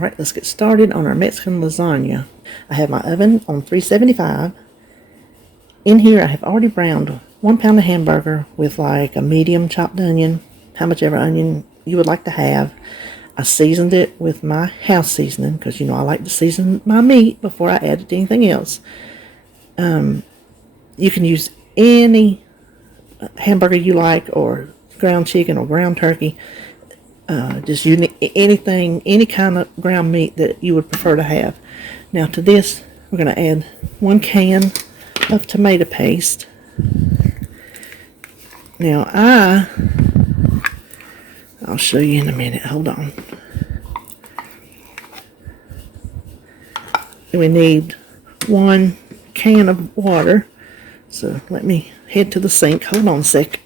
Alright, let's get started on our Mexican lasagna. I have my oven on 375. In here I have already browned 1 pound of hamburger with like a medium chopped onion, how much ever onion you would like to have. I seasoned it with my house seasoning because you know I like to season my meat before I add it to anything else. You can use any hamburger you like, or ground chicken or ground turkey. Just anything, any kind of ground meat that you would prefer to have. Now to this, we're going to add 1 can of tomato paste. Now I'll show you in a minute. Hold on. We need 1 can of water. So let me head to the sink. Hold on a sec.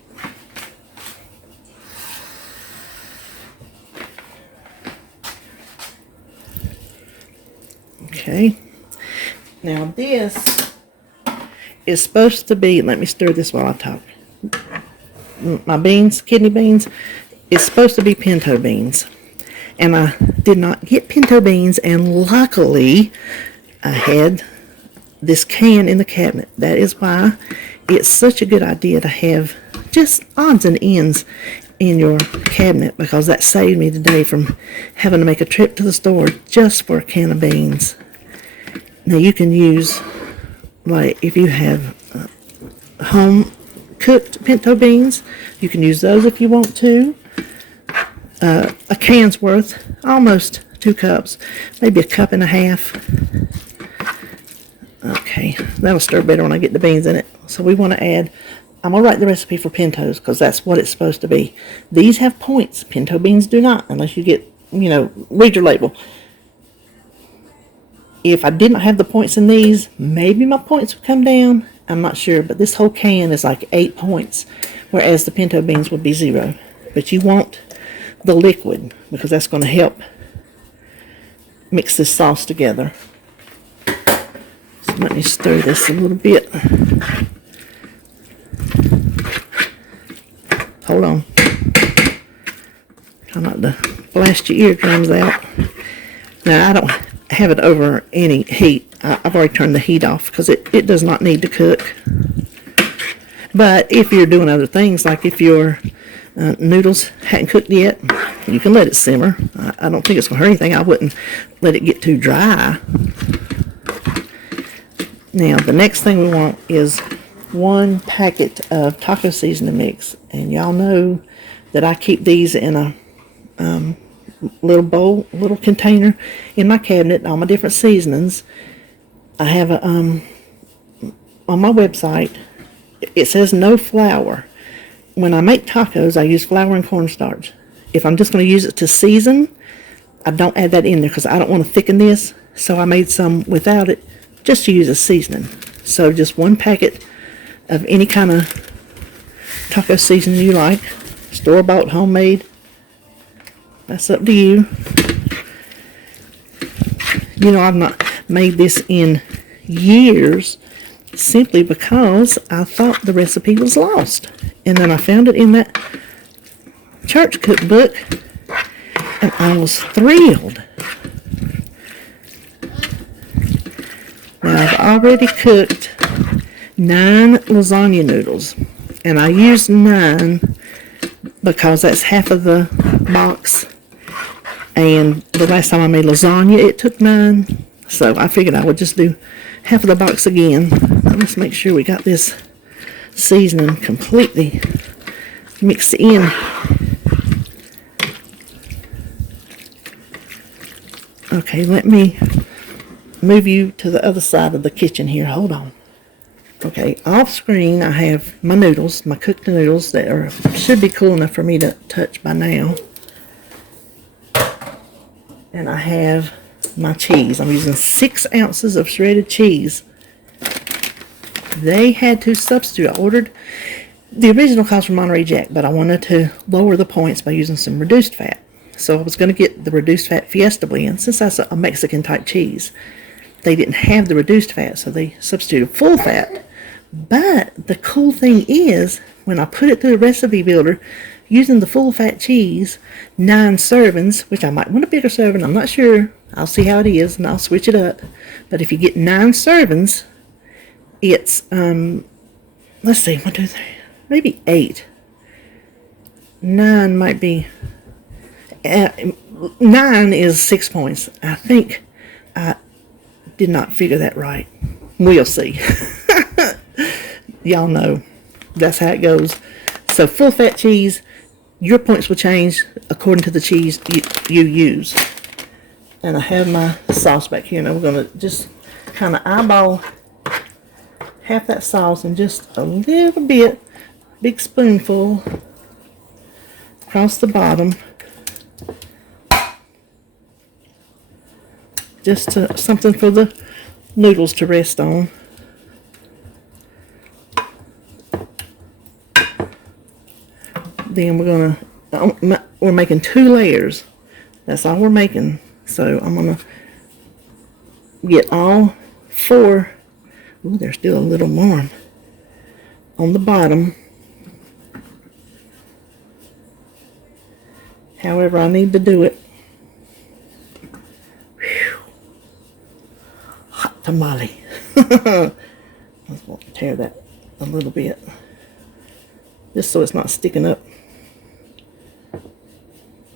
Okay. Now this is supposed to be, let me stir this while I talk. My beans, kidney beans, is supposed to be pinto beans. And I did not get pinto beans, and luckily I had this can in the cabinet. That is why it's such a good idea to have just odds and ends in your cabinet, because that saved me today from having to make a trip to the store just for a can of beans. Now you can use, like if you have home cooked pinto beans, you can use those if you want to. A can's worth, almost 2 cups, maybe 1.5 cups. Okay, that'll stir better when I get the beans in it. So we want to add, I'm going to write the recipe for pintos because that's what it's supposed to be. These have points. Pinto beans do not, unless you get, read your label. If I didn't have the points in these, maybe my points would come down. I'm not sure, but this whole can is like 8 points, whereas the pinto beans would be 0. But you want the liquid because that's going to help mix this sauce together. So let me stir this a little bit. Hold on. Try not to blast your eardrums out. Now I don't have it over any heat. I've already turned the heat off because it does not need to cook. But if you're doing other things, like if your noodles hadn't cooked yet, you can let it simmer. I don't think it's going to hurt anything. I wouldn't let it get too dry. Now the next thing we want is 1 packet of taco seasoning mix. And y'all know that I keep these in a little bowl, little container in my cabinet, all my different seasonings. I have on my website, it says no flour. When I make tacos, I use flour and cornstarch. If I'm just going to use it to season, I don't add that in there because I don't want to thicken this. So I made some without it just to use as seasoning. So just 1 packet of any kind of taco seasoning you like, store-bought, homemade. That's up to you. I've not made this in years simply because I thought the recipe was lost. And then I found it in that church cookbook and I was thrilled. Now I've already cooked 9 lasagna noodles, and I used 9 because that's half of the box. And the last time I made lasagna, it took 9. So I figured I would just do half of the box again. Let's make sure we got this seasoning completely mixed in. Okay, let me move you to the other side of the kitchen here. Hold on. Okay, off screen I have my noodles, my cooked noodles that should be cool enough for me to touch by now. And I have my cheese. I'm using 6 ounces of shredded cheese. They had to substitute. I ordered the original cost from Monterey Jack, but I wanted to lower the points by using some reduced fat. So I was going to get the reduced fat Fiesta blend since that's a Mexican type cheese. They didn't have the reduced fat, so they substituted full fat. But the cool thing is, when I put it through the recipe builder, using the full fat cheese, 9 servings, which I might want a bigger serving, I'm not sure. I'll see how it is and I'll switch it up. But if you get 9 servings, it's, let's see, 1, 2, 3, maybe 8. 9 might be, 9 is 6 points. I think I did not figure that right. We'll see. Y'all know that's how it goes. So full fat cheese, your points will change according to the cheese you use. And I have my sauce back here, and I'm going to just kind of eyeball half that sauce and just a little bit, big spoonful across the bottom, just to, something for the noodles to rest on. Then we're making 2 layers. That's all we're making. So I'm gonna get all 4. Ooh, there's still a little more on the bottom. However I need to do it. Whew. Hot tamale. Let's tear that a little bit, just so it's not sticking up.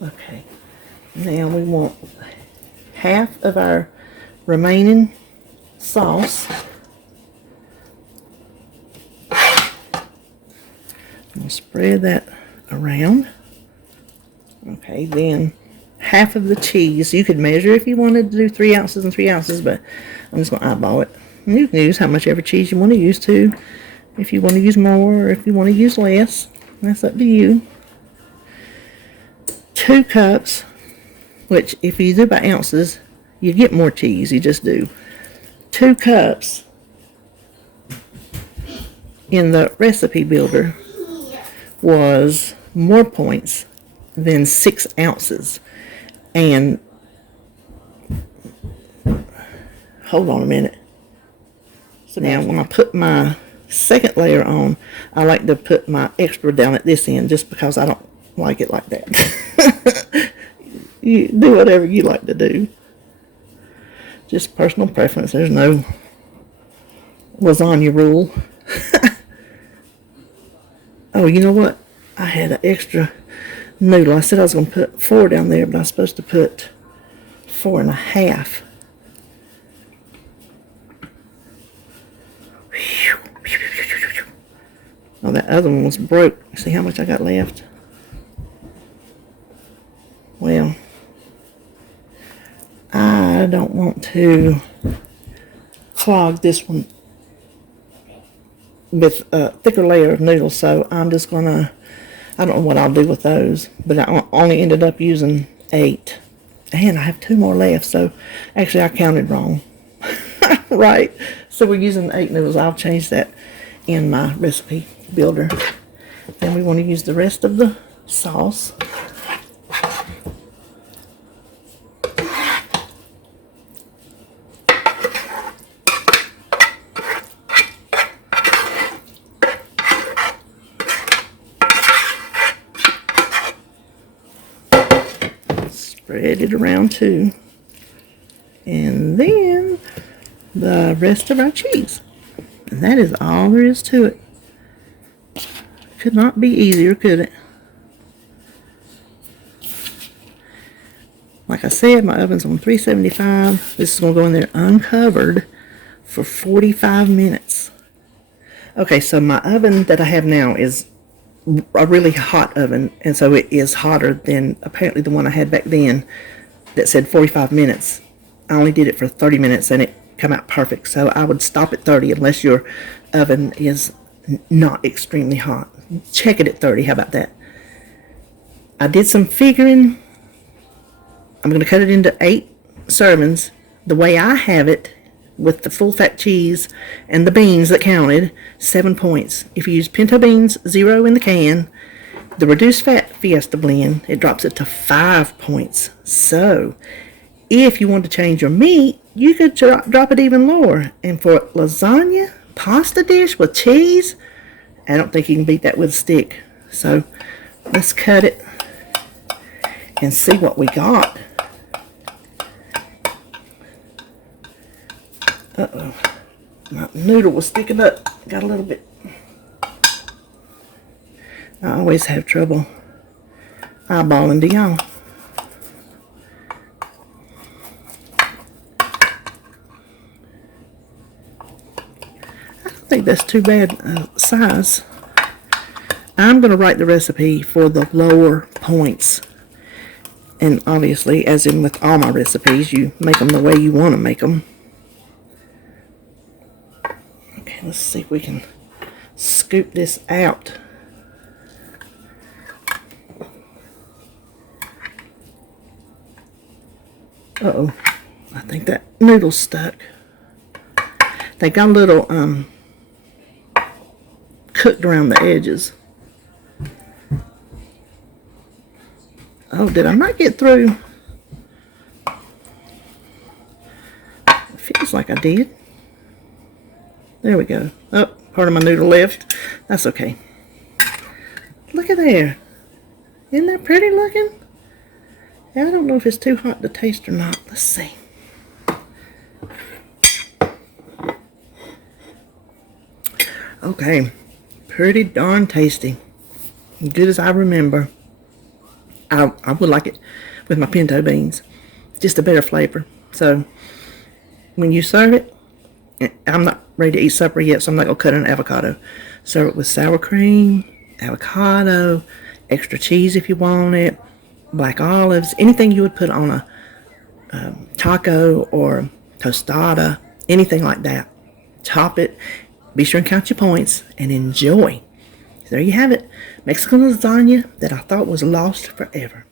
Okay, now we want half of our remaining sauce. I'll spread that around. Okay, then half of the cheese. You could measure if you wanted to do 3 ounces and 3 ounces, but I'm just going to eyeball it. And you can use how much ever cheese you want to use too. If you want to use more or if you want to use less, that's up to you. 2 cups, which if you do by ounces, you get more cheese. You just do. 2 cups in the recipe builder was more points than 6 ounces. And hold on a minute. So now when I put my second layer on, I like to put my extra down at this end just because I don't like it like that. You do whatever you like to do. Just personal preference. There's no lasagna rule. Oh, you know what? I had an extra noodle. I said I was going to put 4 down there, but I was supposed to put 4.5. Oh, that other one was broke. See how much I got left? Well, I don't want to clog this one with a thicker layer of noodles, so I'm just gonna, I don't know what I'll do with those, but I only ended up using 8, and I have 2 more left, so actually I counted wrong. Right, so we're using 8 noodles. I'll change that in my recipe builder. Then we want to use the rest of the sauce. Spread it around too. And then the rest of our cheese. And that is all there is to it. Could not be easier, could it? Like I said, my oven's on 375. This is going to go in there uncovered for 45 minutes. Okay, so my oven that I have now is a really hot oven, and so it is hotter than apparently the one I had back then that said 45 minutes. I only did it for 30 minutes and it come out perfect. So I would stop at 30 unless your oven is not extremely hot. Check it at 30. How about that? I did some figuring. I'm going to cut it into 8 servings. The way I have it, with the full fat cheese and the beans that counted, 7 points. If you use pinto beans, 0 in the can. The reduced fat Fiesta blend, it drops it to 5 points. So if you want to change your meat, you could drop it even lower. And for lasagna, pasta dish with cheese, I don't think you can beat that with a stick. So Let's cut it and see what we got. Uh-oh. My noodle was sticking up. Got a little bit. I always have trouble eyeballing Deen. I don't think that's too bad size. I'm going to write the recipe for the lower points. And obviously, as in with all my recipes, you make them the way you want to make them. Okay, let's see if we can scoop this out. Uh-oh, I think that noodle's stuck. They got a little cooked around the edges. Oh, did I not get through? It feels like I did. There we go. Oh, part of my noodle left. That's okay. Look at there. Isn't that pretty looking? I don't know if it's too hot to taste or not. Let's see. Okay. Pretty darn tasty. As good as I remember. I would like it with my pinto beans. Just a better flavor. So, when you serve it, I'm not ready to eat supper yet, so I'm not going to cut an avocado. Serve it with sour cream, avocado, extra cheese if you want it, black olives, anything you would put on a taco or tostada, anything like that. Top it. Be sure and count your points and enjoy. There you have it. Mexican lasagna that I thought was lost forever.